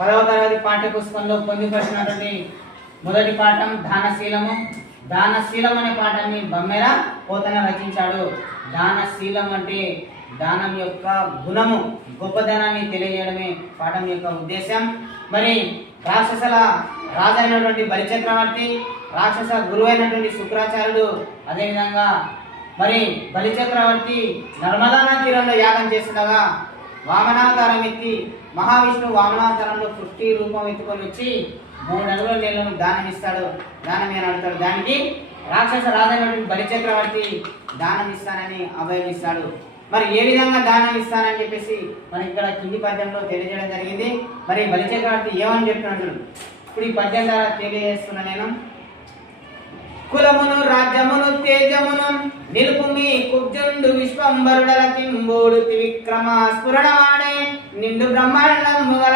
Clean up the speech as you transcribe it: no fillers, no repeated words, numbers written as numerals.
10వ తరగతి పాఠ్యపుస్తకంలో పొందుపరిచినటువంటి మొదటి పాఠం దానశీలము. దానశీలం అనే పాఠాన్ని బమ్మెర పోతన రచించాడు. దానశీలం అంటే దానం యొక్క గుణము, గొప్పదనాన్ని తెలియజేయడమే పాఠం యొక్క ఉద్దేశం. మరి రాక్షసుల రాజైనటువంటి బలిచక్రవర్తి, రాక్షస గురువు అయినటువంటి శుక్రాచార్యుడు, అదేవిధంగా మరి బలిచక్రవర్తి నర్మదా తీరంలో యాగం చేస్తుండగా వామనావతారం ఎత్తి మహావిష్ణువు వామనావతారంలో పుష్టి రూపం ఎత్తుకొని వచ్చి 3 అడుగుల నీళ్లను దానం ఇస్తాడు. దానం అని అడుగుతాడు. దానికి రాక్షస రాజైనటువంటి బలిచక్రవర్తి దానం ఇస్తానని అభయం ఇస్తాడు. మరి ఏ విధంగా దానం ఇస్తానని చెప్పేసి మనకి ఇక్కడ కింది పద్యంలో తెలియజేయడం జరిగింది. మరి బలిచక్రవర్తి ఏమని చెప్తున్నాడు ఇప్పుడు ఈ పద్యం ద్వారా తెలియజేస్తున్నా నేను. కులమును రాజ్యమును తేజమును నిలుపు మీ కుబ్జుండు విశ్వంబరుడల కింబోడు త్రివిక్రమ స్ఫురణవాడే నిండు బ్రహ్మాండము